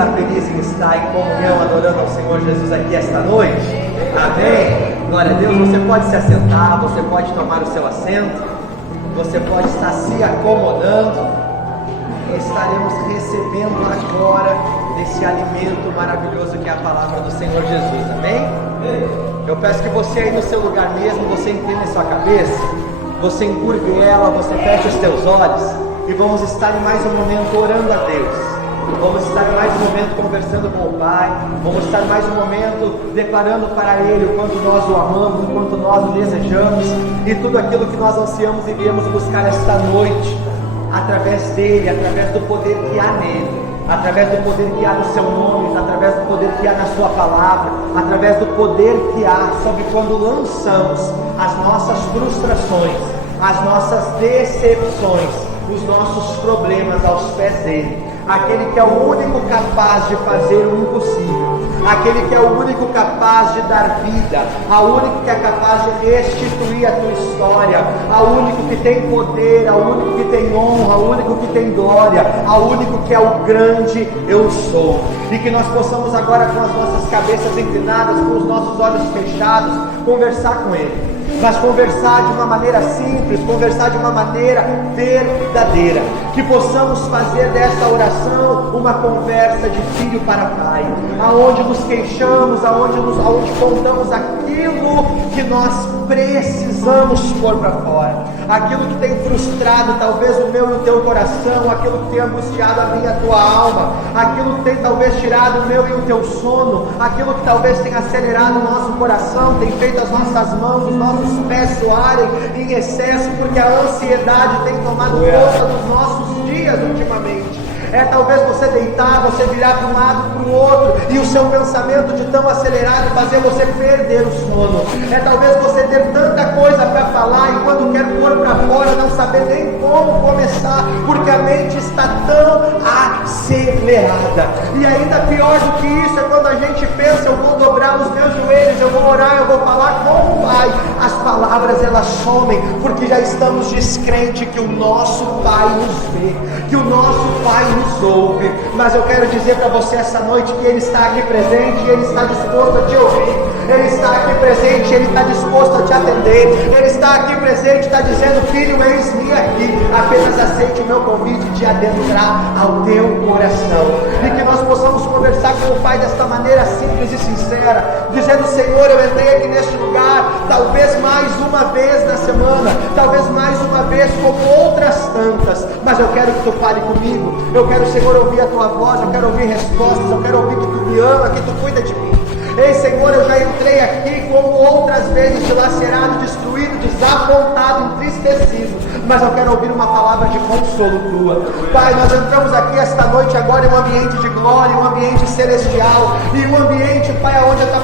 Está feliz em estar em comunhão, adorando ao Senhor Jesus aqui esta noite? Amém? Glória a Deus. Você pode se assentar, você pode tomar o seu assento, você pode estar se acomodando. Estaremos recebendo agora desse alimento maravilhoso que é a palavra do Senhor Jesus. Amém? Eu peço que você aí no seu lugar mesmo, você incline sua cabeça, você encurve ela, você feche os teus olhos e vamos estar em mais um momento orando a Deus. Vamos estar em mais um momento conversando com o Pai. Vamos estar em mais um momento declarando para Ele o quanto nós o amamos, o quanto nós o desejamos e tudo aquilo que nós ansiamos e viemos buscar esta noite, através dele, através do poder que há nele, através do poder que há no seu nome, através do poder que há na sua palavra, através do poder que há sobre quando lançamos as nossas frustrações, as nossas decepções, os nossos problemas aos pés dele. Aquele que é o único capaz de fazer o impossível, aquele que é o único capaz de dar vida, a único que é capaz de restituir a tua história, a único que tem poder, a único que tem honra, a único que tem glória, a único que é o grande eu sou. E que nós possamos agora, com as nossas cabeças inclinadas, com os nossos olhos fechados, conversar com Ele. Mas conversar de uma maneira simples, conversar de uma maneira verdadeira, que possamos fazer desta oração uma conversa de filho para pai, aonde nos queixamos, aonde contamos aquilo que nós precisamos pôr para fora, aquilo que tem frustrado talvez o meu e o teu coração, aquilo que tem angustiado a minha e a tua alma, aquilo que tem talvez tirado o meu e o teu sono, aquilo que talvez tenha acelerado o nosso coração, tem feito as nossas mãos, os nossos pés suarem em excesso, porque a ansiedade tem tomado conta dos nossos dias ultimamente. É talvez você deitar, você virar para um lado para o outro, e o seu pensamento de tão acelerado fazer você perder o sono. É talvez você ter tanta coisa para falar, e quando quer pôr para fora, não saber nem como começar, porque a mente está tão acelerada. E ainda pior do que isso, é quando a gente pensa, eu vou dobrar os meus joelhos, eu vou orar, eu vou falar com o Pai. As palavras elas somem, porque já estamos descrentes que o nosso Pai nos vê, que o nosso Pai nos ouve. Mas eu quero dizer para você essa noite que Ele está aqui presente e Ele está disposto a te ouvir. Ele está aqui presente, Ele está disposto a te atender. Ele está aqui presente, está dizendo: filho, eis-me aqui, apenas aceite o meu convite de adentrar ao teu coração. E que nós possamos conversar com o Pai desta maneira simples e sincera, dizendo: Senhor, eu entrei aqui neste lugar, talvez mais uma vez na semana, talvez mais uma vez como outras tantas, mas eu quero que tu fale comigo. Eu quero, Senhor, ouvir a tua voz, eu quero ouvir respostas, eu quero ouvir que tu me ama, que tu cuida de mim. Ei, Senhor, eu já entrei aqui como outras vezes, dilacerado, destruído, desapontado, entristecido, mas eu quero ouvir uma palavra de consolo tua. Pai, nós entramos aqui esta noite agora em um ambiente de glória, um ambiente celestial, e um ambiente, Pai, onde a tua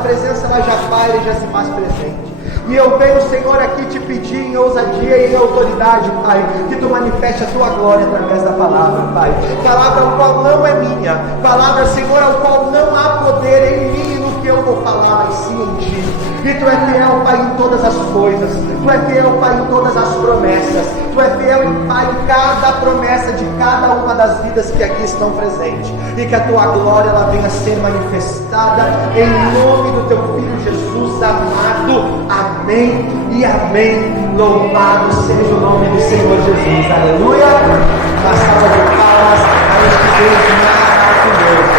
presença ela já paira e já se faz presente. E eu venho, Senhor, aqui te pedir em ousadia e em autoridade, Pai, que tu manifeste a tua glória através da palavra, Pai. Palavra ao qual não é minha, palavra, Senhor, ao qual não há poder em mim no que eu vou falar, mas sim em ti. E tu é fiel, Pai, em todas as coisas. Tu é fiel, Pai, em todas as promessas. Tu é fiel, Pai, em cada promessa de cada uma das vidas que aqui estão presentes. E que a tua glória ela venha a ser manifestada em nome do teu Filho Jesus amado. Amém e amém. Louvado seja o nome do Senhor Jesus. Aleluia. Uma salva de palmas a este Deus maravilhoso.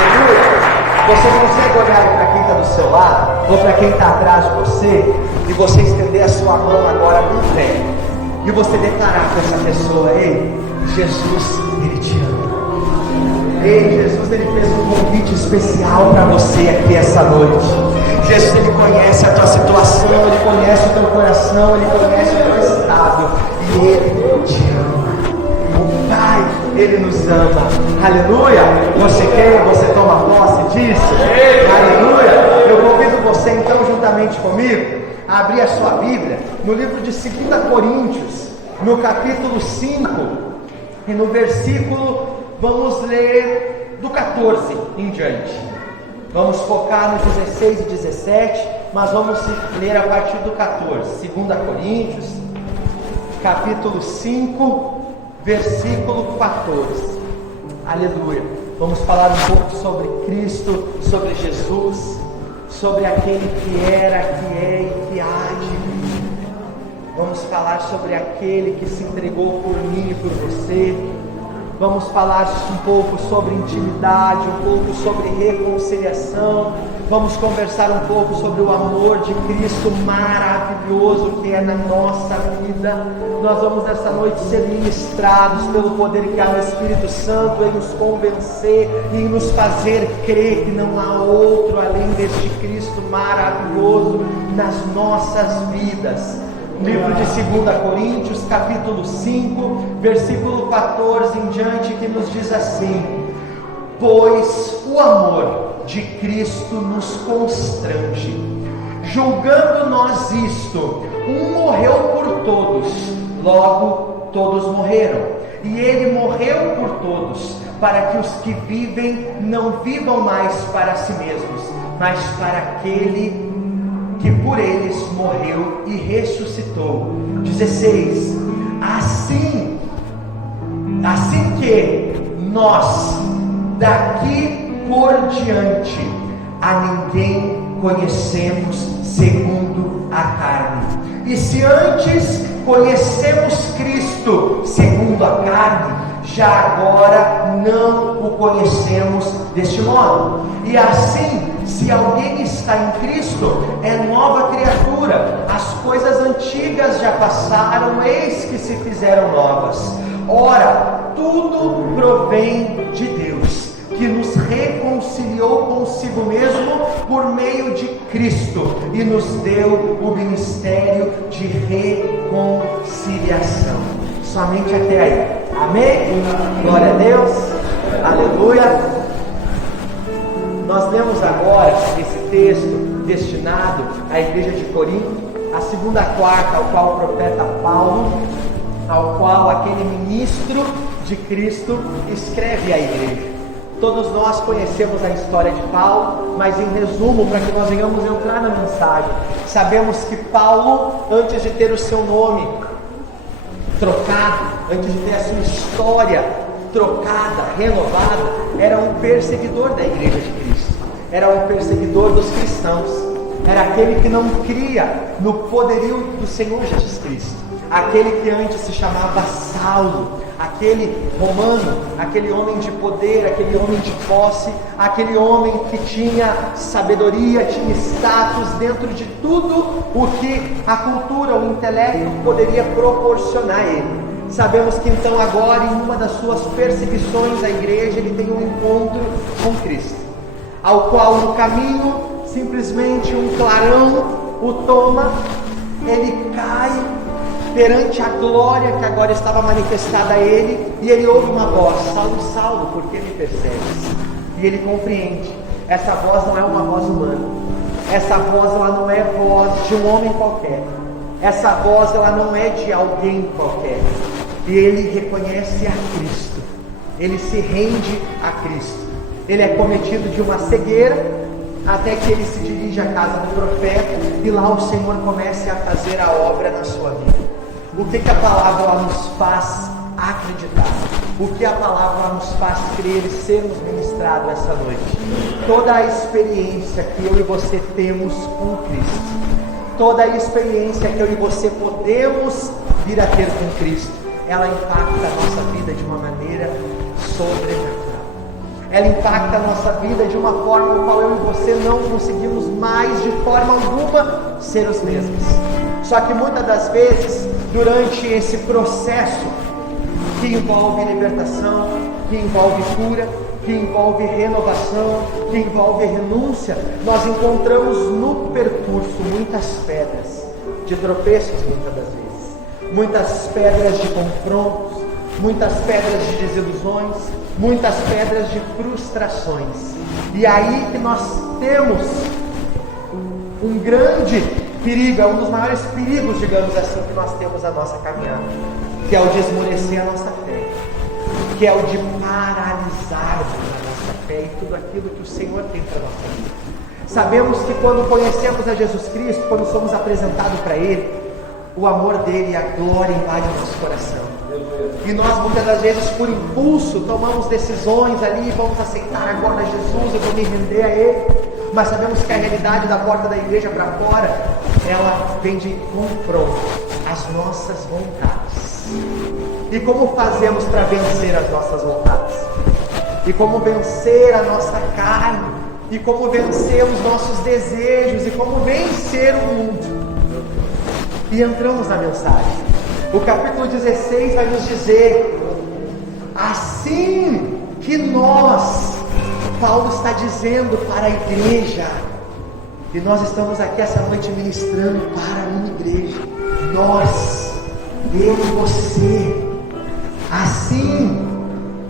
Aleluia. Você consegue olhar para quem está do seu lado, ou para quem está atrás de você, e você estender a sua mão agora no pé, e você declarar para essa pessoa: ei, Jesus, Ele te ama. Ei, Jesus, Ele fez um convite especial para você aqui essa noite. Jesus, Ele conhece a tua situação, Ele conhece o teu coração, Ele conhece o teu estado, e Ele te ama. O Pai, Ele nos ama. Aleluia. Você quer, você toma posse disso? Aleluia. Eu convido você então, juntamente comigo, a abrir a sua Bíblia no livro de 2 Coríntios, no capítulo 5, e no versículo, vamos ler do 14 em diante. Vamos focar no 16 e 17, mas vamos ler a partir do 14. 2 Coríntios, capítulo 5, versículo 14. Aleluia. Vamos falar um pouco sobre Cristo, sobre Jesus, sobre aquele que era, que é e que há de vir. Vamos falar sobre aquele que se entregou por mim e por você. Vamos falar um pouco sobre intimidade, um pouco sobre reconciliação. Vamos conversar um pouco sobre o amor de Cristo maravilhoso que é na nossa vida. Nós vamos nessa noite ser ministrados pelo poder que há no Espírito Santo em nos convencer e em nos fazer crer que não há outro além deste Cristo maravilhoso nas nossas vidas. Livro de 2 Coríntios, capítulo 5, versículo 14 em diante, que nos diz assim: pois o amor de Cristo nos constrange, julgando nós isto, um morreu por todos, logo todos morreram, e ele morreu por todos, para que os que vivem não vivam mais para si mesmos, mas para aquele que por eles morreu e ressuscitou. 16. Assim que nós daqui por diante a ninguém conhecemos segundo a carne. E se antes conhecemos Cristo segundo a carne, já agora não o conhecemos deste modo. E assim, se alguém está em Cristo, é nova criatura. As coisas antigas já passaram, eis que se fizeram novas. Ora, tudo provém de Deus, que nos reconciliou consigo mesmo por meio de Cristo e nos deu o ministério de reconciliação. Somente até aí. Amém? Glória a Deus. Aleluia. Nós lemos agora esse texto destinado à igreja de Corinto, a segunda carta ao qual o profeta Paulo, ao qual aquele ministro de Cristo escreve à igreja. Todos nós conhecemos a história de Paulo, mas em resumo, para que nós venhamos entrar na mensagem, sabemos que Paulo, antes de ter o seu nome trocado, antes de ter a sua história trocada, renovada, era um perseguidor da igreja de Cristo, era um perseguidor dos cristãos, era aquele que não cria no poderio do Senhor Jesus Cristo, aquele que antes se chamava Saulo, aquele romano, aquele homem de poder, aquele homem de posse, aquele homem que tinha sabedoria, tinha status dentro de tudo o que a cultura, o intelecto poderia proporcionar a ele. Sabemos que então agora, em uma das suas perseguições à igreja, ele tem um encontro com Cristo, ao qual no caminho, simplesmente um clarão o toma, ele cai perante a glória que agora estava manifestada a ele, e ele ouve uma voz: Saulo, Saulo, por que me persegues? E ele compreende, essa voz não é uma voz humana, essa voz ela não é voz de um homem qualquer, essa voz ela não é de alguém qualquer, e ele reconhece a Cristo, ele se rende a Cristo, ele é cometido de uma cegueira, até que ele se dirige à casa do profeta, e lá o Senhor comece a fazer a obra na sua vida. O que a palavra ela nos faz acreditar? O que a palavra ela nos faz crer e sermos ministrados essa noite? Toda a experiência que eu e você temos com Cristo, toda a experiência que eu e você podemos vir a ter com Cristo, ela impacta a nossa vida de uma maneira sobrenatural. Ela impacta a nossa vida de uma forma no qual eu e você não conseguimos mais de forma alguma ser os mesmos. Só que muitas das vezes, durante esse processo que envolve libertação, que envolve cura, que envolve renovação, que envolve renúncia, nós encontramos no percurso muitas pedras de tropeços, muitas das vezes, muitas pedras de confrontos, muitas pedras de desilusões, muitas pedras de frustrações. E aí que nós temos um grande perigo, é um dos maiores perigos, digamos assim, que nós temos na nossa caminhada, que é o de esmorecer a nossa fé, que é o de paralisarmos a nossa fé e tudo aquilo que o Senhor tem para a nossa vida. Sabemos que quando conhecemos a Jesus Cristo, quando somos apresentados para Ele, o amor dele e a glória invadem o nosso coração. E nós muitas das vezes por impulso tomamos decisões ali, vamos aceitar agora Jesus, eu vou me render a Ele. Mas sabemos que a realidade da porta da igreja para fora, ela vem de confronto às nossas vontades. E como fazemos para vencer as nossas vontades? E como vencer a nossa carne? E como vencer os nossos desejos? E como vencer o mundo? E entramos na mensagem. O capítulo 16 vai nos dizer: assim que nós, Paulo está dizendo para a igreja, e nós estamos aqui essa noite ministrando para a minha igreja, nós, eu e você, assim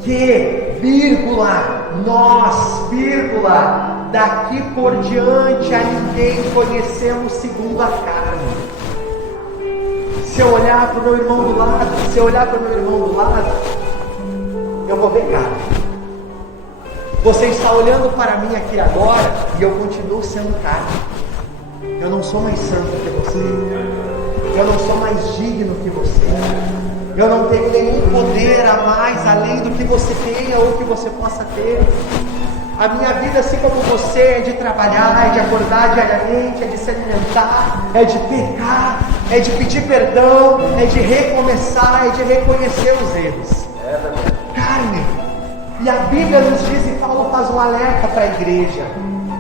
que, vírgula, nós, vírgula, daqui por diante a ninguém conhecemos segundo a carne. Se eu olhar para o meu irmão do lado, eu vou ver carne. Você está olhando para mim aqui agora e eu continuo sendo carne. Eu não sou mais santo que você. Eu não sou mais digno que você. Eu não tenho nenhum poder a mais além do que você tenha ou que você possa ter. A minha vida, assim como você, é de trabalhar, é de acordar diariamente, é de se alimentar, é de pecar, é de pedir perdão, é de recomeçar, é de reconhecer os erros. Carne. E a Bíblia nos diz, e Paulo faz um alerta para a igreja: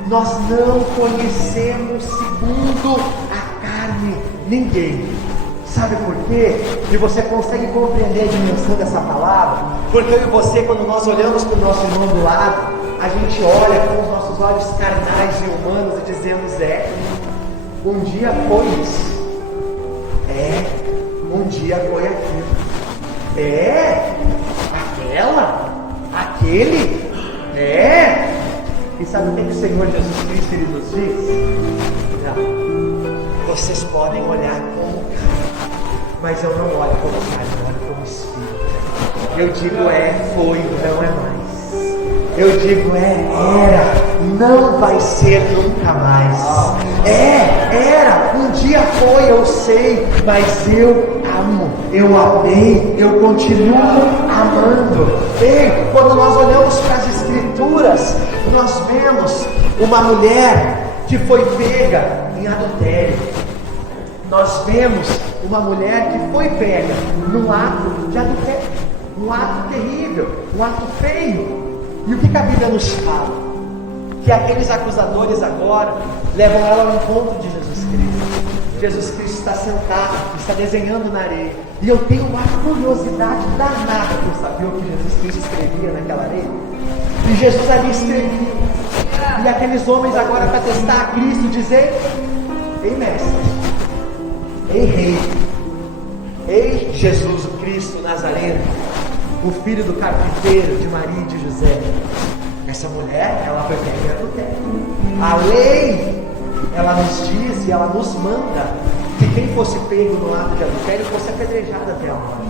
nós não conhecemos segundo a carne ninguém. Sabe por quê? E você consegue compreender a dimensão dessa palavra? Porque eu e você, quando nós olhamos para o nosso irmão do lado, a gente olha com os nossos olhos carnais e humanos e dizemos: um dia foi isso, um dia foi aquilo, aquela, aquele, E sabe o que o Senhor Jesus Cristo Ele nos diz? Não, vocês podem olhar como carne, mas eu não olho como carne, eu olho como Espírito. Eu digo foi, não é mais. Eu digo era, não vai ser nunca mais. Era, um dia foi, eu sei, mas eu amo, eu amei, eu continuo amando. Ei, quando nós olhamos para as Escrituras, nós vemos uma mulher que foi pega em adultério. Nós vemos uma mulher que foi pega num ato de adultério, um ato terrível, um ato feio. E o que a Bíblia nos fala? Que aqueles acusadores agora levam ela ao encontro de Jesus Cristo. Jesus Cristo está sentado, está desenhando na areia. E eu tenho uma curiosidade danada por saber o que Jesus Cristo escrevia naquela areia. E Jesus ali escrevia. E aqueles homens agora, para testar a Cristo, dizem: ei mestre, ei rei, ei Jesus o Cristo Nazareno, o filho do carpinteiro, de Maria e de José. Essa mulher, ela foi pega em adultério. A lei, ela nos diz e ela nos manda que quem fosse pego no ato de adultério fosse apedrejado até a morte.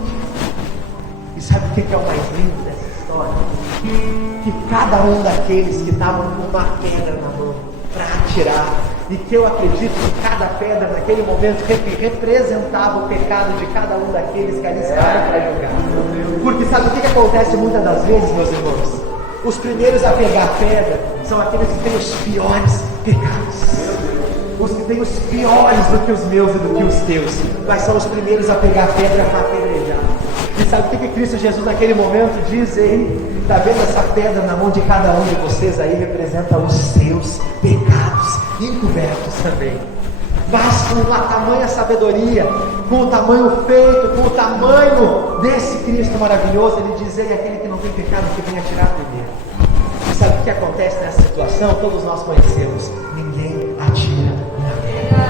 E sabe o que é o mais lindo dessa história? Que cada um daqueles que estavam com uma pedra na mão para atirar, e que eu acredito que cada pedra naquele momento representava o pecado de cada um daqueles que ali estavam para julgar. Porque sabe o que acontece muitas das vezes, meus irmãos? Os primeiros a pegar pedra são aqueles que têm os piores pecados. Os que têm os piores do que os meus e do que os teus, mas são os primeiros a pegar pedra para apedrejar. E sabe o que Cristo Jesus naquele momento diz? Ei, está vendo essa pedra na mão de cada um de vocês aí? Representa os seus pecados encobertos também. Mas com a tamanha sabedoria, com o tamanho feito, com o tamanho desse Cristo maravilhoso, ele diz: ei, aquele que não tem pecado, que venha atirar primeiro. E sabe o que acontece nessa situação? Todos nós conhecemos: ninguém atira uma pedra.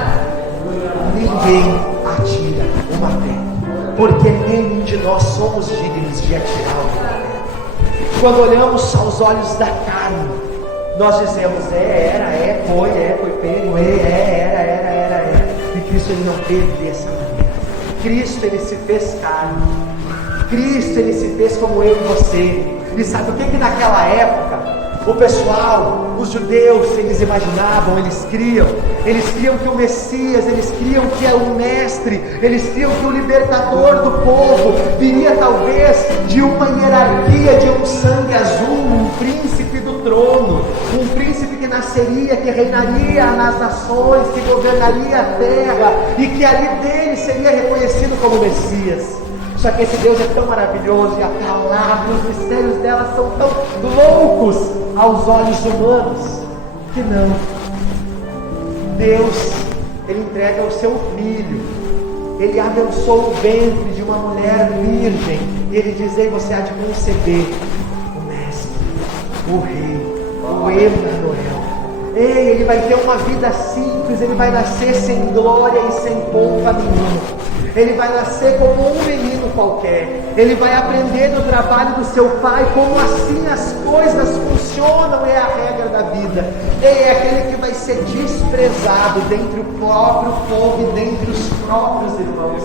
Ninguém atira uma pedra. Porque nenhum de nós somos dignos de atirar uma pedra. Quando olhamos aos olhos da carne, nós dizemos: foi pego, era. E Cristo ele não teve dessa maneira. Cristo ele se fez carne. Cristo ele se fez como eu e você. E sabe o que naquela época O pessoal, os judeus, eles imaginavam, eles criam que o Messias, eles criam que é o mestre, eles criam que o libertador do povo viria talvez de uma hierarquia, de um sangue azul, um príncipe do trono, um príncipe que nasceria, que reinaria nas nações, que governaria a terra, e que ali dele seria reconhecido como Messias. Só que esse Deus é tão maravilhoso, e a palavra, os mistérios dela são tão loucos aos olhos humanos, que não. Deus, Ele entrega o seu Filho, Ele abençoa o ventre de uma mulher virgem, e Ele diz: ei, você há de conceber o Mestre, o Rei, o Emanuel. Ei, Ele vai ter uma vida simples, Ele vai nascer sem glória e sem pompa nenhuma. Ele vai nascer como um menino qualquer. Ele vai aprender no trabalho do seu pai como assim as coisas funcionam, é a regra da vida. Ele é aquele que vai ser desprezado dentre o próprio povo e dentre os próprios irmãos.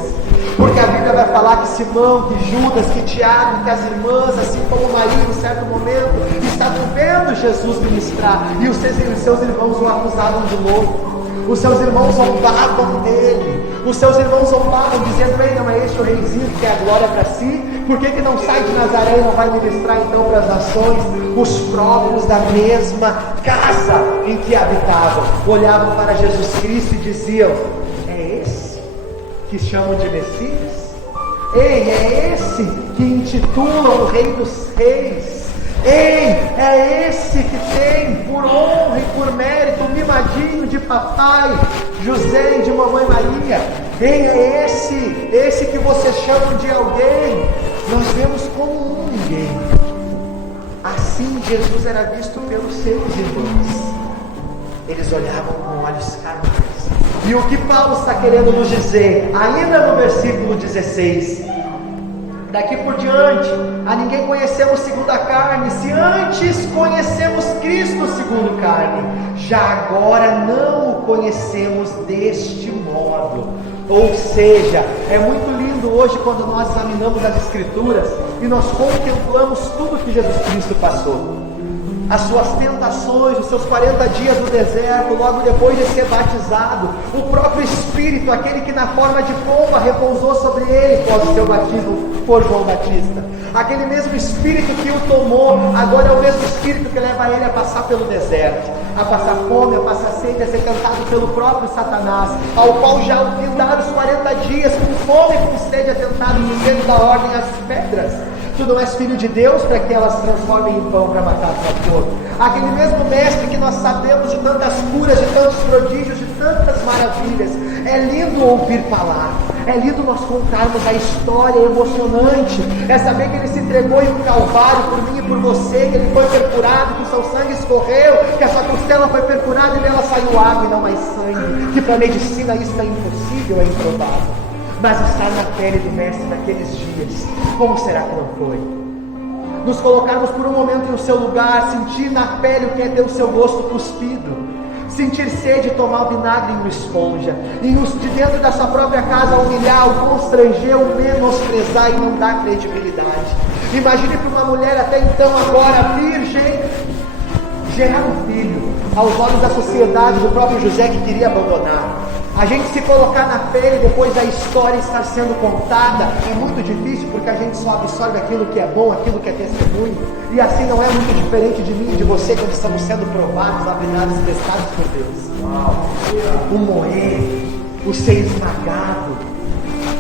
Porque a Bíblia vai falar que Simão, que Judas, que Tiago, que as irmãs, assim como Maria, em certo momento, estavam vendo Jesus ministrar, e os seus irmãos o acusavam de louco. Os seus irmãos zombavam dele. Os seus irmãos zombavam, dizendo: ei, não é este o reizinho que quer a glória para si? Por que não sai de Nazaré e não vai ministrar então para as nações? Os próprios da mesma casa em que habitavam olhavam para Jesus Cristo e diziam: é esse que chamam de Messias? Ei, é esse que intitulam o Rei dos Reis? Ei, é esse que tem por honra e por mérito o mimadinho de papai José e de mamãe Maria? Ei, é esse que vocês chamam de alguém? Nós vemos como um ninguém. Assim Jesus era visto pelos seus irmãos. Eles olhavam com olhos carnais. E o que Paulo está querendo nos dizer, ainda no versículo 16: daqui por diante, a ninguém conhecemos segundo a carne. Se antes conhecemos Cristo segundo carne, já agora não o conhecemos deste modo. Ou seja, é muito lindo hoje quando nós examinamos as Escrituras e nós contemplamos tudo que Jesus Cristo passou. As suas tentações, os seus 40 dias no deserto, logo depois de ser batizado, o próprio Espírito, aquele que na forma de pomba repousou sobre ele após o seu batismo por João Batista, aquele mesmo Espírito que o tomou, agora é o mesmo Espírito que leva ele a passar pelo deserto, a passar fome, a passar sede, a ser tentado pelo próprio Satanás, ao qual já ao findar os 40 dias, com fome e com sede, é tentado dizendo da ordem às pedras: tu não és filho de Deus, para que elas se transformem em pão para matar a tua fome. Aquele mesmo mestre que nós sabemos de tantas curas, de tantos prodígios, de tantas maravilhas. É lindo ouvir falar, é lindo nós contarmos a história emocionante, é saber que ele se entregou em um calvário por mim e por você, que ele foi perfurado, que o seu sangue escorreu, que a sua costela foi perfurada e dela saiu água e não mais sangue, que para a medicina isso é impossível, é improvável. Mas estar na pele do mestre naqueles dias, como será que não foi? Nos colocarmos por um momento no seu lugar, sentir na pele o que é ter o seu rosto cuspido, sentir sede e tomar o vinagre em uma esponja, e de dentro da sua própria casa humilhar, o constranger, o menosprezar e não dar credibilidade. Imagine para uma mulher até então agora virgem gerar um filho, aos olhos da sociedade, do próprio José que queria abandonar. A gente se colocar na pele depois da história estar sendo contada é muito difícil, porque a gente só absorve aquilo que é bom, aquilo que é testemunho, e assim não é muito diferente de mim e de você quando estamos sendo provados, lapidados e testados por Deus. O moer, o ser esmagado,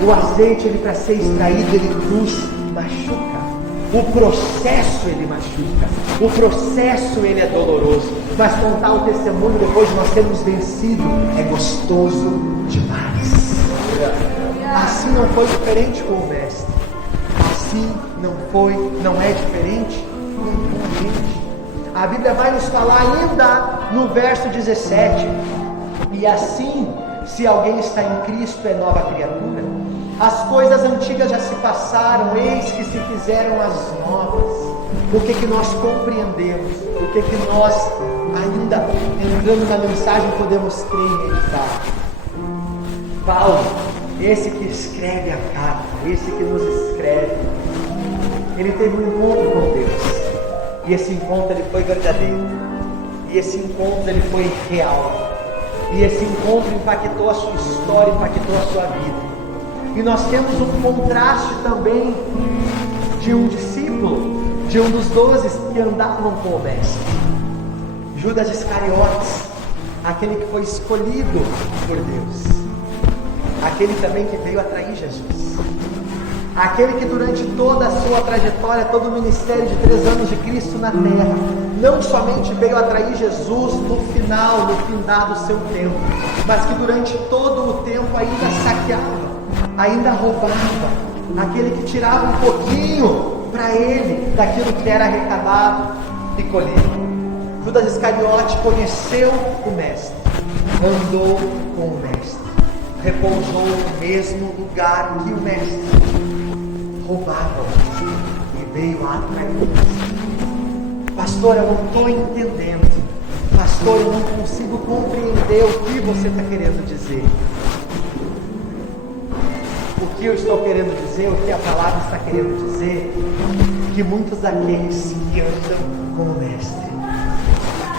o azeite ele para ser extraído ele nos machuca. O processo ele machuca, o processo ele é doloroso, mas contar o testemunho depois de nós termos vencido é gostoso demais. Assim não foi diferente com o mestre, assim não é diferente com a gente. A Bíblia vai nos falar ainda no verso 17: e assim, se alguém está em Cristo, é nova criatura. As coisas antigas já se passaram, eis que se fizeram as novas. O que nós compreendemos, o que nós ainda entrando na mensagem podemos crer e meditar. Paulo, esse que escreve a carta, esse que nos escreve, ele teve um encontro com Deus. E esse encontro ele foi verdadeiro. E esse encontro ele foi real. E esse encontro impactou a sua história, impactou a sua vida. E nós temos um contraste também de um discípulo, de um dos 12 que andavam com o Mestre. Judas Iscariotes, aquele que foi escolhido por Deus. Aquele também que veio atrair Jesus. Aquele que durante toda a sua trajetória, todo o ministério de 3 anos de Cristo na terra, não somente veio atrair Jesus no final, no findar do seu tempo, mas que durante todo o tempo ainda saqueava, ainda roubava, aquele que tirava um pouquinho para ele daquilo que era arrecadado e colhido. Judas Iscariote conheceu o Mestre, andou com o Mestre, repousou no mesmo lugar que o Mestre, roubava e veio atrair. Pastor, eu não estou entendendo. Pastor, eu não consigo compreender o que você está querendo dizer. O que eu estou querendo dizer, o que a palavra está querendo dizer, que muitos daqueles que andam com o Mestre,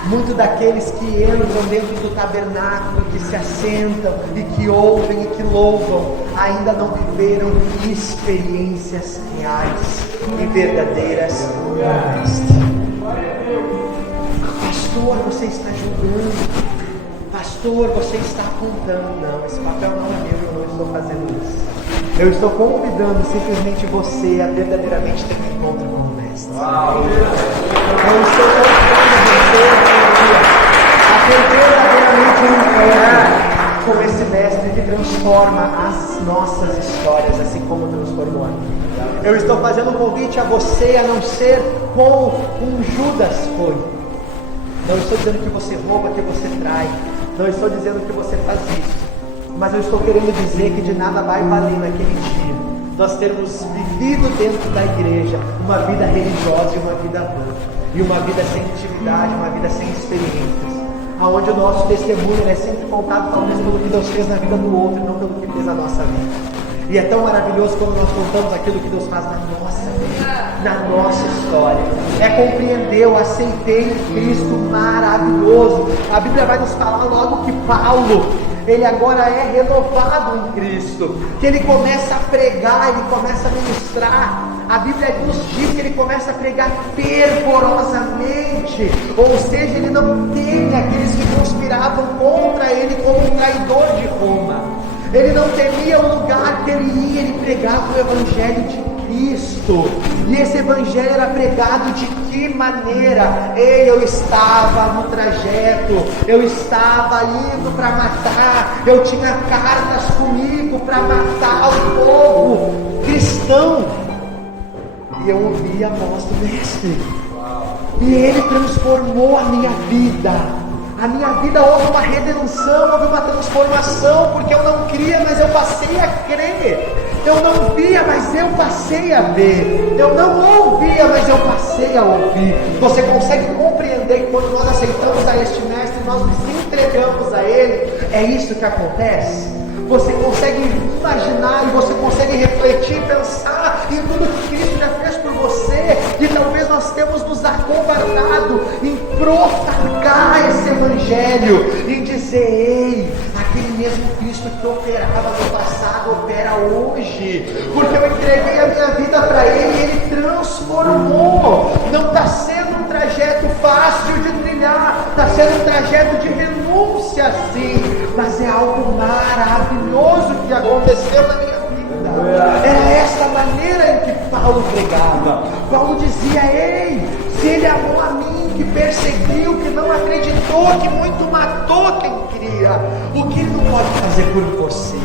muitos daqueles que entram dentro do tabernáculo, que se assentam e que ouvem e que louvam, ainda não viveram experiências reais e verdadeiras com o Mestre. Pastor, você está julgando. Pastor, você está apontando. Não, esse papel não é meu, eu não estou fazendo isso. Eu estou convidando simplesmente você a verdadeiramente ter um encontro com o Mestre. Eu estou convidando você a ter verdadeiramente um encontro com esse Mestre que transforma as nossas histórias, assim como transformou a minha. Eu estou fazendo um convite a você a não ser como um Judas foi. Não estou dizendo que você rouba, que você trai. Não estou dizendo que você faz isso. Mas eu estou querendo dizer que de nada vai valer naquele dia nós termos vivido dentro da igreja uma vida religiosa e uma vida vã, e uma vida sem intimidade, uma vida sem experiências, aonde o nosso testemunho é sempre contado talvez pelo que Deus fez na vida do outro e não pelo que fez na nossa vida. E é tão maravilhoso quando nós contamos aquilo que Deus faz na nossa vida, na nossa história. É compreender, eu aceitei um Cristo maravilhoso. A Bíblia vai nos falar logo que Paulo, ele agora é renovado em Cristo, que ele começa a pregar, ele começa a ministrar. A Bíblia nos diz que ele começa a pregar fervorosamente, ou seja, ele não teme aqueles que conspiravam contra ele como um traidor de Roma. Ele não temia o lugar que ele ia, ele pregava o Evangelho de Cristo. E esse Evangelho era pregado de que maneira? Eu estava no trajeto, eu estava indo para matar, eu tinha cartas comigo para matar o povo cristão. E eu ouvi a voz do Mestre. E ele transformou a minha vida. A minha vida houve uma redenção, houve uma transformação, porque eu não cria, mas eu passei a crer. Eu não via, mas eu passei a ver. Eu não ouvia, mas eu passei a ouvir. Você consegue compreender que quando nós aceitamos a este Mestre, nós nos entregamos a Ele? É isso que acontece? Você consegue imaginar e você consegue refletir, pensar em tudo que Cristo já fez por você, e talvez nós temos nos acovardado em propagar esse Evangelho, em dizer: ei, aquele mesmo Cristo que operava no passado opera hoje, porque eu entreguei a minha vida para Ele e Ele transformou. Não está sendo um trajeto fácil de trilhar, está sendo um trajeto de renúncia, sim, mas é algo maravilhoso que aconteceu na minha vida. Era essa maneira em que Paulo pregava. Paulo dizia: ei, se ele amou a mim, que perseguiu, que não acreditou, que muito matou quem queria, o que ele não pode fazer por você?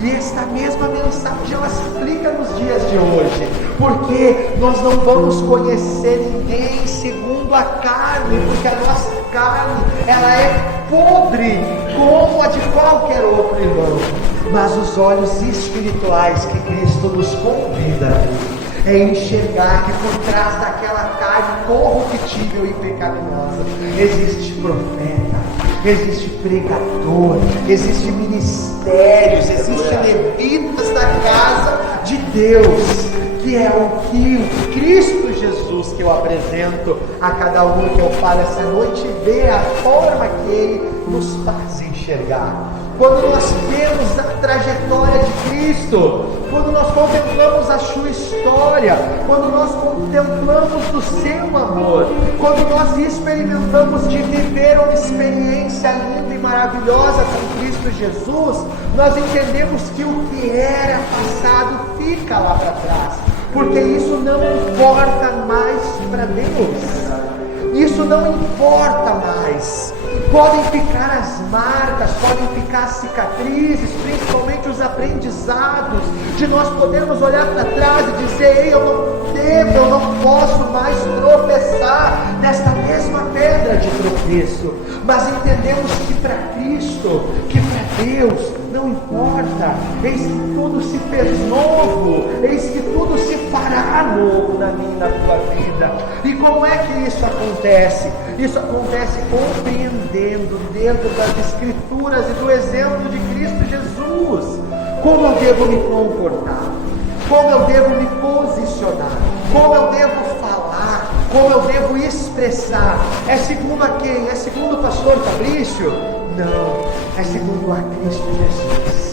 E esta mesma mensagem ela se aplica nos dias de hoje, porque nós não vamos conhecer ninguém segundo a carne, porque a nossa carne ela é podre como a de qualquer outro irmão, mas os olhos espirituais que Cristo nos convida é enxergar que por trás daquela carne corruptível e pecaminosa existe profeta, existe pregador, existe ministérios, existem levitas da casa de Deus, que é o que Cristo Jesus que eu apresento a cada um que eu falo essa noite e ver a forma que Ele nos faz enxergar. Quando nós vemos a trajetória de Cristo, quando nós contemplamos a sua história, quando nós contemplamos do seu amor, quando nós experimentamos de viver uma experiência linda e maravilhosa com Cristo Jesus, nós entendemos que o que era passado fica lá para trás, porque isso não importa mais para Deus. Isso não importa mais. Podem ficar as marcas, podem ficar as cicatrizes, principalmente os aprendizados, de nós podermos olhar para trás e dizer: ei, eu não devo, eu não posso mais tropeçar nesta mesma pedra de tropeço. Mas entendemos que para Cristo, que para Deus, não importa. Eis que tudo se fez novo, eis que tudo se fará novo na minha e na tua vida. E como é que isso acontece? Isso acontece compreendendo dentro das Escrituras e do exemplo de Cristo Jesus como eu devo me comportar, como eu devo me posicionar, como eu devo falar, como eu devo expressar. É segundo a quem? É segundo o pastor Fabrício? Não, é segundo a Cristo Jesus.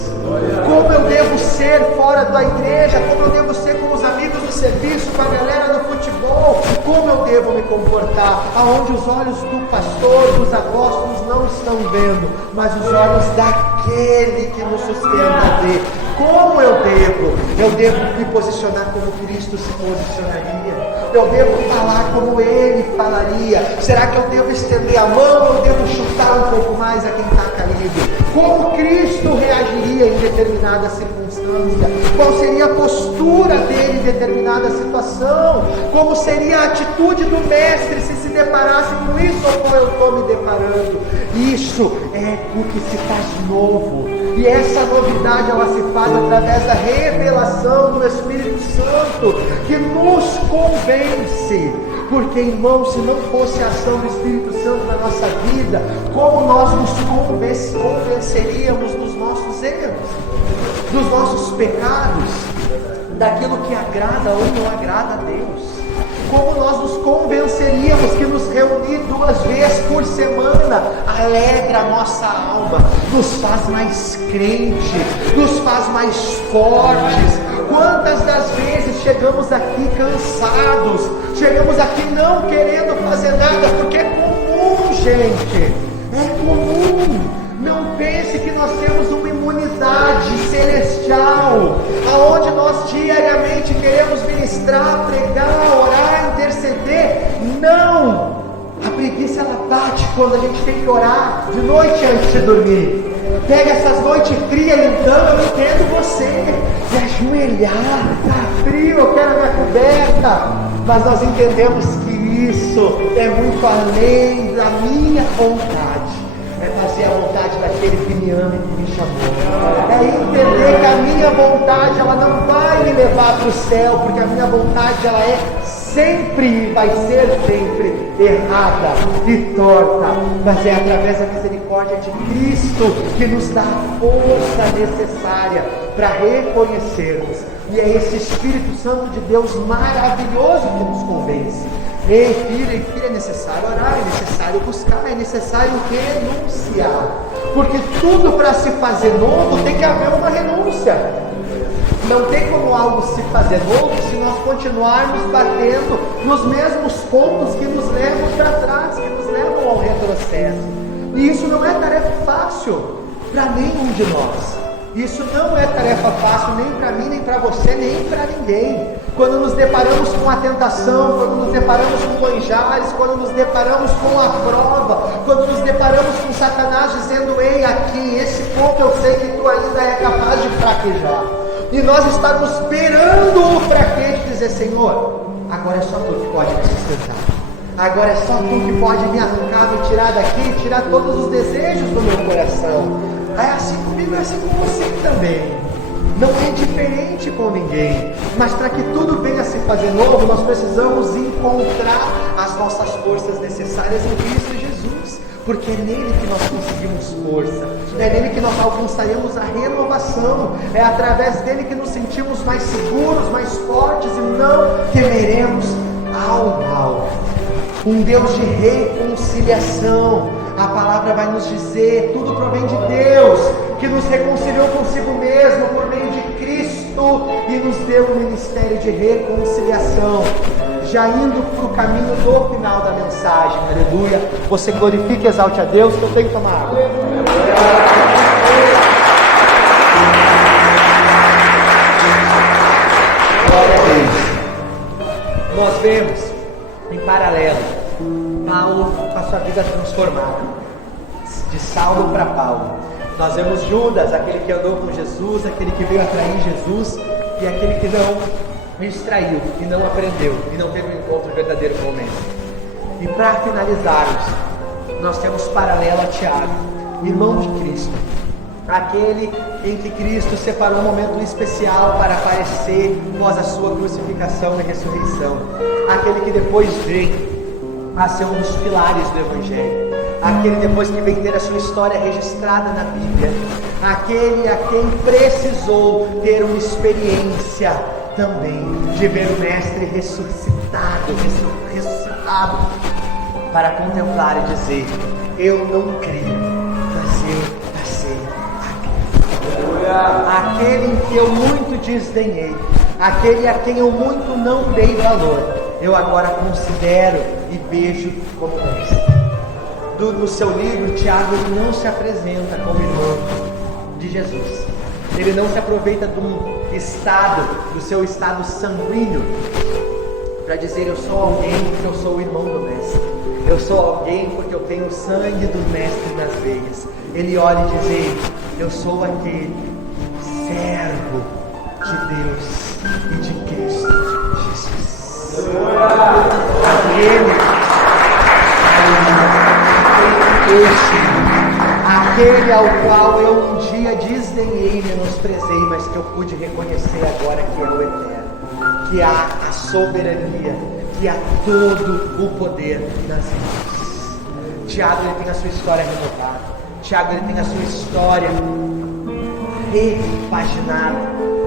Como eu devo ser fora da igreja, como eu devo ser com os amigos do serviço, com a galera do futebol, como eu devo me comportar, aonde os olhos do pastor, dos apóstolos não estão vendo, mas os olhos daquele que nos sustenta vê. Como eu devo me posicionar como Cristo se posicionaria, eu devo falar como Ele falaria. Será que eu devo estender a mão ou eu devo chutar um pouco mais a quem está caído? Como Cristo reagiria em determinada circunstância? Qual seria a postura dele em determinada situação? Como seria a atitude do mestre se deparasse com isso ou como eu estou me deparando? Isso é o que se faz novo. E essa novidade ela se faz através da revelação do Espírito Santo, que nos convence. Porque, irmão, se não fosse a ação do Espírito Santo na nossa vida, como nós nos convenceríamos dos nossos erros, dos nossos pecados, daquilo que agrada ou não agrada a Deus? Como nós nos convenceríamos que nos reunir 2 vezes por semana alegra a nossa alma, nos faz mais crente, nos faz mais fortes? Quantas das vezes chegamos aqui cansados, chegamos aqui não querendo fazer nada, porque é comum, gente, é comum. Não pense que nós temos uma imunidade celestial, aonde nós diariamente queremos ministrar, pregar, orar, interceder. Não! A preguiça ela bate quando a gente tem que orar de noite antes de dormir. Pega essas noites frias, então eu entendo você. E ajoelhar, tá frio, eu quero a minha coberta. Mas nós entendemos que isso é muito além da minha vontade. É fazer a vontade daquele que me ama e que me chamou. É entender que a minha vontade ela não vai me levar para o céu, porque a minha vontade ela é sempre, vai ser sempre errada e torta, mas é através da misericórdia de Cristo que nos dá a força necessária para reconhecermos. E é esse Espírito Santo de Deus maravilhoso que nos convence. Ei, filho, é necessário orar, é necessário buscar, é necessário renunciar. Porque tudo para se fazer novo tem que haver uma renúncia. Não tem como algo se fazer novo se nós continuarmos batendo nos mesmos pontos que nos levam para trás, que nos levam ao retrocesso. E isso não é tarefa fácil para nenhum de nós. Isso não é tarefa fácil nem para mim, nem para você, nem para ninguém. Quando nos deparamos com a tentação, quando nos deparamos com manjares, quando nos deparamos com a prova, quando nos deparamos com Satanás dizendo: ei, aqui, esse ponto eu sei que tu ainda é capaz de fraquejar. E nós estamos esperando o fraquejo dizer: Senhor, agora é só tu que pode me sustentar. Agora é só tu que pode me arrancar, me tirar daqui, tirar todos os desejos do meu coração. É assim comigo, é assim com você também. Não é diferente com ninguém. Mas para que tudo venha a se fazer novo, nós precisamos encontrar as nossas forças necessárias em Cristo Jesus. Porque é nele que nós conseguimos força. É nele que nós alcançaremos a renovação. É através dele que nos sentimos mais seguros, mais fortes e não temeremos ao mal. Um Deus de reconciliação. A palavra vai nos dizer, tudo provém de Deus, que nos reconciliou consigo mesmo por meio de Cristo e nos deu o ministério de reconciliação. Já indo para o caminho do final da mensagem, aleluia. Você glorifique e exalte a Deus, que eu tenho que tomar água. Glória a Deus. Nós vemos em paralelo Paulo com a sua vida transformada, de Saulo para Paulo. Nós vemos Judas, aquele que andou com Jesus, aquele que veio atrair Jesus, e aquele que não o extraiu, e não aprendeu, e não teve um encontro verdadeiro com o Mestre. E para finalizarmos, nós temos paralelo a Tiago, irmão de Cristo, aquele em que Cristo separou um momento especial para aparecer após a sua crucificação e ressurreição, aquele que depois veio a ser um dos pilares do Evangelho, aquele depois que vem ter a sua história registrada na Bíblia, aquele a quem precisou ter uma experiência também de ver o Mestre ressuscitado, para contemplar e dizer: eu não creio, mas eu passei a crer. Aquele em que eu muito desdenhei, aquele a quem eu muito não dei valor, eu agora considero e vejo como mestre. No seu livro, Tiago ele não se apresenta como irmão de Jesus. Ele não se aproveita do seu estado sanguíneo para dizer: eu sou alguém porque eu sou o irmão do mestre. Eu sou alguém porque eu tenho o sangue do mestre nas veias. Ele olha e diz: eu sou aquele servo de Deus e de Cristo Jesus. Aquele ao qual eu um dia desdenhei e menosprezei, mas que eu pude reconhecer agora que é o Eterno, que há a soberania, que há todo o poder nas mãos. Tiago ele tem a sua história renovada. Tiago ele tem a sua história repaginada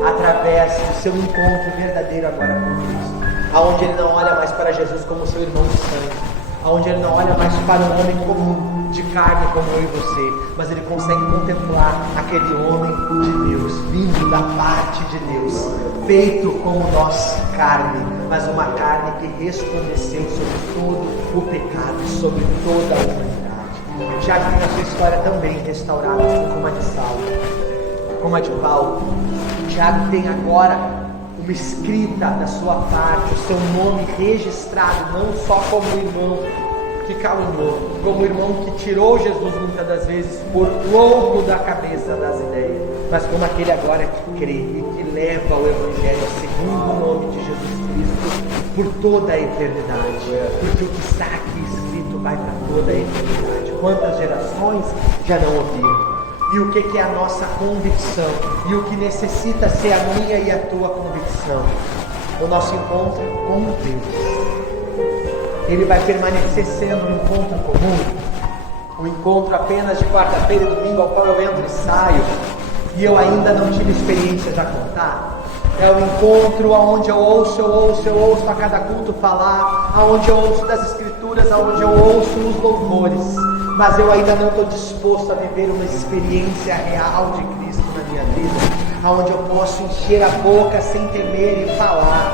através do seu encontro verdadeiro agora com Cristo, aonde ele não olha mais para Jesus como seu irmão de sangue, aonde ele não olha mais para um homem comum, de carne como eu e você, mas ele consegue contemplar aquele homem de Deus, vindo da parte de Deus, feito como nossa carne, mas uma carne que resplandeceu sobre todo o pecado, sobre toda a humanidade. Tiago tem a sua história também restaurada, assim como a de Saulo, como a de Paulo. Tiago tem agora uma escrita da sua parte, o seu nome registrado, não só como irmão que caluniou, como irmão que tirou Jesus muitas das vezes por louco da cabeça das ideias, mas como aquele agora que crê e que leva o Evangelho segundo o nome de Jesus Cristo por toda a eternidade, porque o que está aqui escrito vai para toda a eternidade. Quantas gerações já não ouviram? E o que é a nossa convicção? E o que necessita ser a minha e a tua convicção? O nosso encontro com Deus. Ele vai permanecer sendo um encontro comum? Um encontro apenas de quarta-feira e domingo, ao qual eu entro e saio, e eu ainda não tive experiências a contar? É um encontro onde eu ouço a cada culto falar, onde eu ouço das Escrituras, onde eu ouço os louvores, mas eu ainda não estou disposto a viver uma experiência real de Cristo na minha vida, onde eu posso encher a boca sem temer e falar: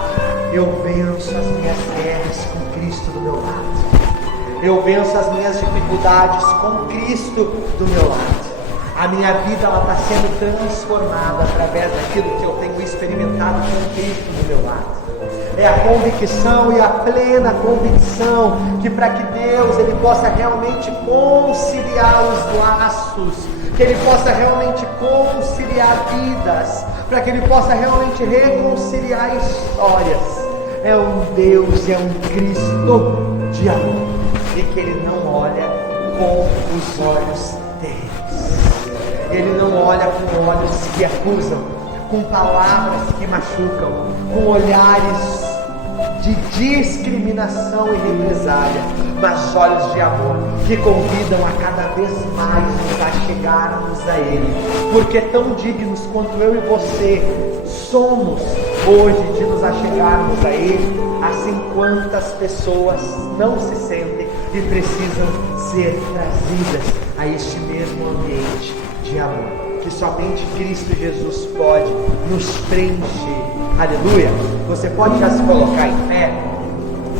eu venço as minhas guerras com Cristo do meu lado, eu venço as minhas dificuldades com Cristo do meu lado. A minha vida está sendo transformada através daquilo que eu tenho experimentado com Cristo do meu lado. É a convicção e a plena convicção que para que Deus ele possa realmente conciliar os laços, que Ele possa realmente conciliar vidas, para que Ele possa realmente reconciliar histórias. É um Deus, é um Cristo de amor, e que Ele não olha com os olhos terríveis. Ele não olha com olhos que acusam, com palavras que machucam, com olhares de discriminação e represália, mas olhos de amor, que convidam a cada vez mais nos a chegarmos a Ele, porque tão dignos quanto eu e você somos hoje de nos achegarmos a Ele, assim quantas pessoas não se sentem e precisam ser trazidas a este mesmo ambiente de amor, que somente Cristo Jesus pode nos preencher. Aleluia! Você pode já se colocar em pé?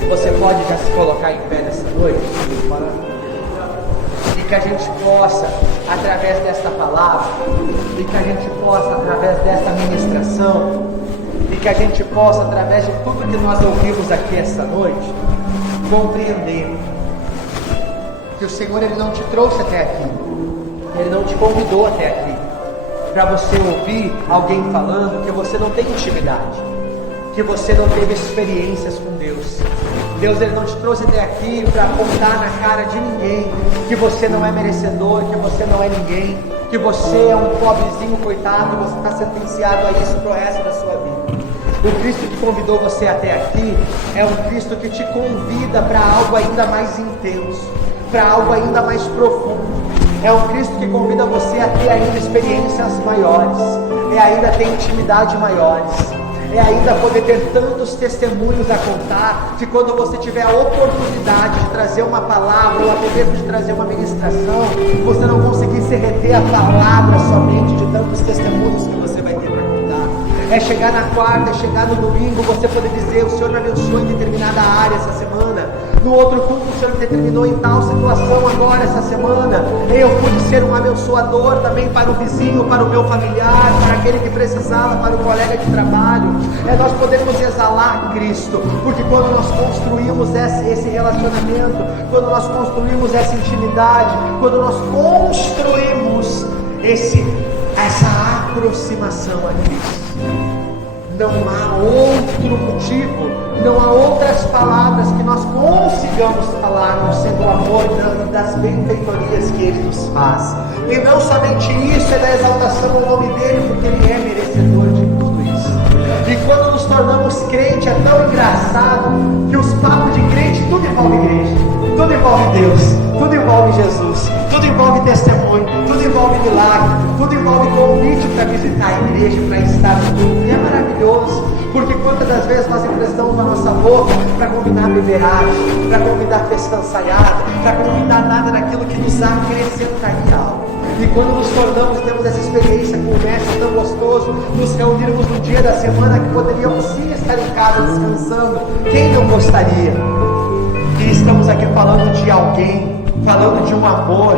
Você pode já se colocar em pé nessa noite? E que a gente possa, através desta palavra, e que a gente possa, através desta ministração, e que a gente possa, através de tudo que nós ouvimos aqui esta noite, compreender que o Senhor, Ele não te trouxe até aqui, Ele não te convidou até aqui para você ouvir alguém falando que você não tem intimidade, que você não teve experiências com Deus. Deus, Ele não te trouxe até aqui para apontar na cara de ninguém que você não é merecedor, que você não é ninguém, que você é um pobrezinho coitado e você está sentenciado a isso pro resto da sua vida. O Cristo que convidou você até aqui é um Cristo que te convida para algo ainda mais intenso, para algo ainda mais profundo. É um Cristo que convida você a ter ainda experiências maiores, é ainda ter intimidade maiores, é ainda poder ter tantos testemunhos a contar, que quando você tiver a oportunidade de trazer uma palavra, ou até mesmo de trazer uma ministração, você não conseguir se reter a palavra somente de tantos testemunhos que você vai ter para contar. É chegar na quarta, é chegar no domingo, você poder dizer: o Senhor me abençoou em determinada área essa semana, no outro culto o Senhor me determinou em tal situação agora essa semana, eu pude ser um abençoador também para o vizinho, para o meu familiar, para aquele que precisava, para o colega de trabalho. Nós podemos exalar Cristo, porque quando nós construímos esse relacionamento, quando nós construímos essa intimidade, quando nós construímos essa aproximação a Cristo, não há outro motivo, não há outras palavras que nós consigamos falar, não sendo o amor das benfeitorias que Ele nos faz. E não somente isso, é da exaltação ao nome dEle, porque Ele é merecedor de tudo isso. E quando nos tornamos crente, é tão engraçado que os papos de crente, tudo envolve igreja, tudo envolve Deus, tudo envolve Jesus, tudo envolve testemunho, tudo envolve milagre, tudo envolve convite para visitar a igreja, para estar no grupo. E é maravilhoso, porque quantas das vezes nós emprestamos a nossa boca para combinar beberagem, para combinar festa ensaiada, para combinar nada daquilo que nos acrescentaria algo. E quando nos tornamos, temos essa experiência com o mestre tão gostoso, nos reunirmos no dia da semana que poderíamos sim estar em casa descansando, quem não gostaria? E estamos aqui falando de alguém, falando de um amor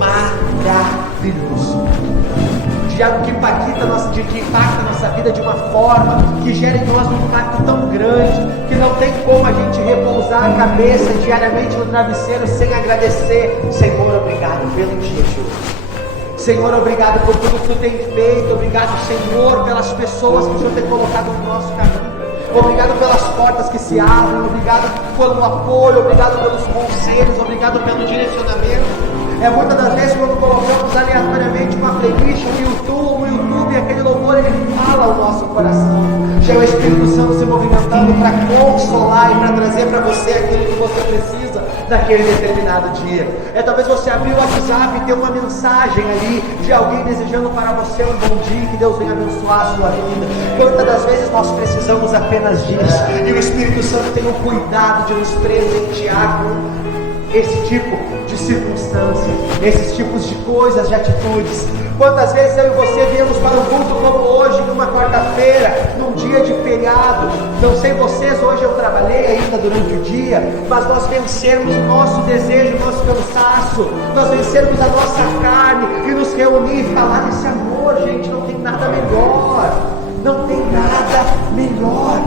maravilhoso, de algo que impacta a nossa vida de uma forma que gera em nós um impacto tão grande que não tem como a gente repousar a cabeça diariamente no travesseiro sem agradecer. Senhor, obrigado pelo dia de hoje. Senhor, obrigado por tudo que Tu tem feito. Obrigado, Senhor, pelas pessoas que o Senhor tem colocado no nosso caminho. Obrigado pelas portas que se abrem. Obrigado pelo apoio. Obrigado pelos conselhos. Obrigado pelo direcionamento. Muitas das vezes quando colocamos aleatoriamente uma playlist no YouTube, aquele louvor, ele fala ao nosso coração. Já é o Espírito Santo se movimentando para consolar e para trazer para você aquilo que você precisa naquele determinado dia. Talvez você abrir o WhatsApp e ter uma mensagem ali de alguém desejando para você um bom dia, que Deus venha abençoar a sua vida. Quantas das vezes nós precisamos apenas disso, e o Espírito Santo tem o cuidado de nos presentear com esse tipo de circunstância, esses tipos de coisas, de atitudes. Quantas vezes eu e você viemos para um culto como hoje, numa quarta-feira, num dia de feriado? Não sei vocês, hoje eu trabalhei ainda durante o dia, mas nós vencermos o nosso desejo, o nosso cansaço, nós vencermos a nossa carne e nos reunir e falar desse amor, gente, não tem nada melhor, não tem nada melhor.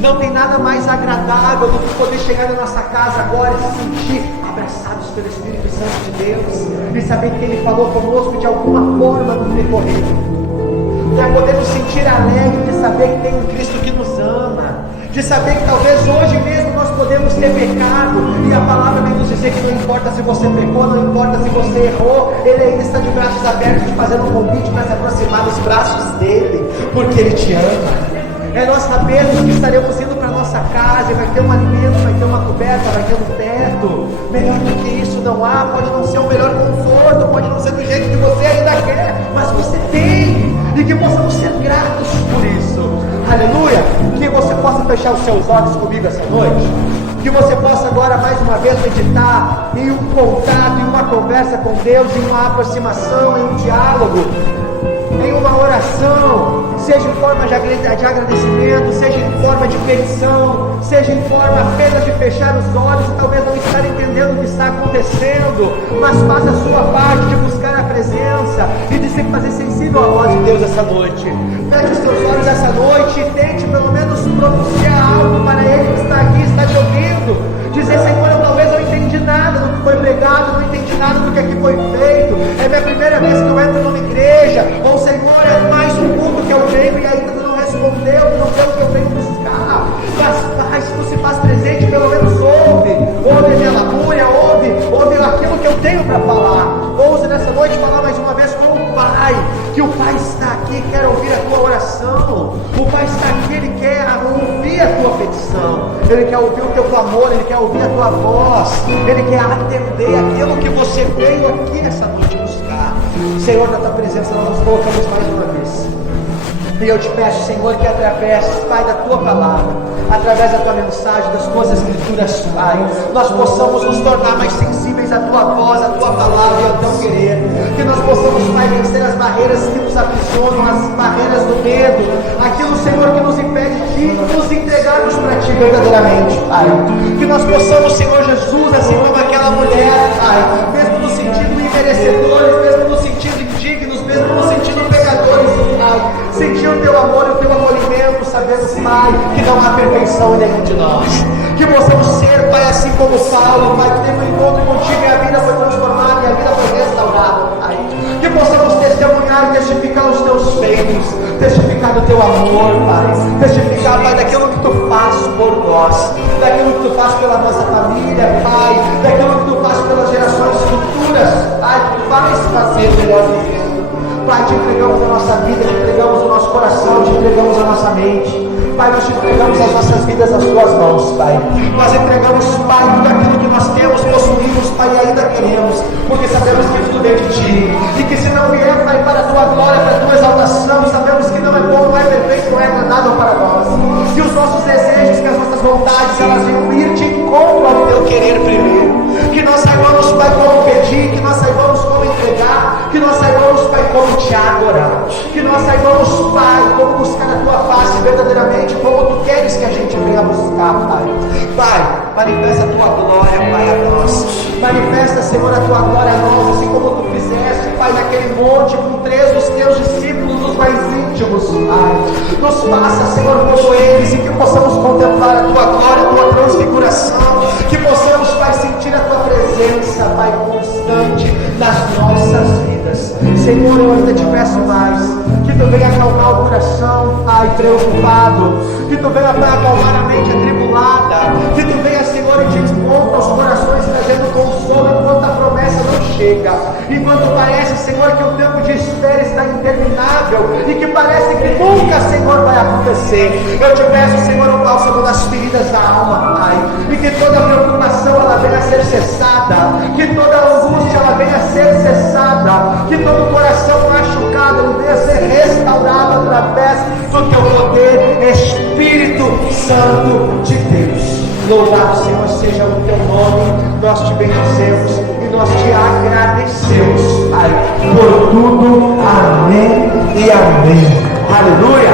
Não tem nada mais agradável do que poder chegar na nossa casa agora e se sentir abraçados pelo Espírito Santo de Deus, e saber que Ele falou conosco de alguma forma no decorrer. É poder nos sentir alegre de saber que tem um Cristo que nos ama, de saber que talvez hoje mesmo nós podemos ter pecado, e a palavra vem nos dizer que não importa se você pecou, não importa se você errou, Ele ainda está de braços abertos, te fazendo um convite para se aproximar dos braços dEle, porque Ele te ama. Nós sabemos que estaremos indo para a nossa nossa casa e vai ter um alimento, vai ter uma coberta, vai ter um teto. Melhor do que isso não há. Pode não ser o melhor conforto, pode não ser do jeito que você ainda quer, mas você tem, e que possamos ser gratos por isso. Aleluia. Que você possa fechar os seus olhos comigo essa noite, que você possa agora mais uma vez meditar em um contato, em uma conversa com Deus, em uma aproximação, em um diálogo, em uma oração, seja em forma de agradecimento, seja em forma de petição, seja em forma apenas de fechar os olhos e talvez não estar entendendo o que está acontecendo, mas faça a sua parte de buscar a presença e de se fazer sensível à voz de Deus essa noite. Feche os seus olhos essa noite e tente pelo menos pronunciar algo para Ele que está aqui, está te ouvindo. Dizer: Senhor, eu talvez não entendi nada do que foi pregado, não entendi nada do que aqui foi feito, é minha primeira vez que eu entro numa igreja, ou Senhor, é mais um culto que eu venho e ainda não respondeu, não sei o que eu venho buscar. Mas se tu se faz presente, pelo menos ouve a minha lamúria, ouve aquilo que eu tenho para falar. Ouse nessa noite falar mais uma vez com o Pai, que o Pai está aqui, quer ouvir a tua oração. O Pai está aqui, Ele quer ouvir a tua petição, Ele quer ouvir o teu clamor, Ele quer ouvir a tua voz, Ele quer atender aquilo que você veio aqui nessa noite buscar. Senhor, na tua presença nós nos colocamos mais uma vez, e eu te peço, Senhor, que através, Pai, da tua palavra, através da tua mensagem, das tuas escrituras, Pai, nós possamos nos tornar mais sensíveis à tua voz, à tua palavra e ao teu querer. Que nós possamos, Pai, vencer as barreiras que nos aprisionam, as barreiras do medo, aquilo, Senhor, que nos impede de nos entregarmos para ti verdadeiramente, Pai. Que nós possamos, Senhor Jesus, assim como aquela mulher, Pai, mesmo nos sentindo imerecedores, mesmo nos sentindo indignos, mesmo nos sentindo pecadores, Pai, sentir o teu amor e o teu acolhimento, sabendo, Pai, que não há perfeição em nenhum de nós. Que possamos ser, Pai, assim como Paulo, Pai, que teve um encontro contigo e a vida foi transformada e a vida foi restaurada, Pai. Que possamos testemunhar e testificar os teus feitos, testificar do teu amor, Pai, testificar, Pai, daquilo que tu faz por nós, daquilo que tu faz pela nossa família, Pai, daquilo que tu faz pelas gerações futuras, Pai, que tu vais fazer melhor dizendo. Pai, te entregamos a nossa vida, te entregamos o nosso coração, te entregamos a nossa mente. Pai, nós te entregamos as nossas vidas nas tuas mãos, Pai. Nós entregamos, Pai, tudo aquilo que nós temos, possuímos, Pai, e ainda queremos, porque sabemos que tudo vem de ti. E que se não vier, Pai, para a tua glória, para a tua exaltação, sabemos que não é bom, não é perfeito, não é agradável para nós. Que os nossos desejos, que as nossas vontades, elas venham ir de encontro ao teu querer primeiro. Que nós saibamos, Pai, como pedir, que nós saibamos como entregar, que nós saibamos, Pai, como te adorar, que nós saibamos, Pai, como buscar a tua face verdadeiramente, como tu queres que a gente venha buscar, Pai. Pai, manifesta a tua glória, Pai, a nós. Manifesta, Senhor, a tua glória a nós, assim como tu fizeste, Pai, naquele monte com 3 dos teus discípulos, os mais íntimos, Pai. Nos faça, Senhor, como eles, e que possamos contemplar a tua glória, a tua transfiguração, que possamos, Pai, sentir a tua presença, Pai, constante nas nossas vidas. Senhor, eu ainda te peço mais, que tu venha acalmar o coração, Pai, preocupado, que tu venha, Pai, acalmar a mente atribulada, que tu venha, Senhor, e te encontre os corações trazendo consolo enquanto a promessa não chega, enquanto parece, Senhor, que o tempo de espera está interminável e que parece que nunca, Senhor, vai acontecer. Eu te peço, Senhor, o bálsamo das feridas da alma, Pai, e que toda preocupação ela venha a ser cessada, que toda angústia ela venha a ser cessada, que todo coração machucado ele venha a ser restaurado através do teu poder, Espírito Santo de Deus. Louvado, Senhor, seja o teu nome, nós te bendizemos e nós te agradecemos, Pai, por tudo. Amém e amém. Aleluia.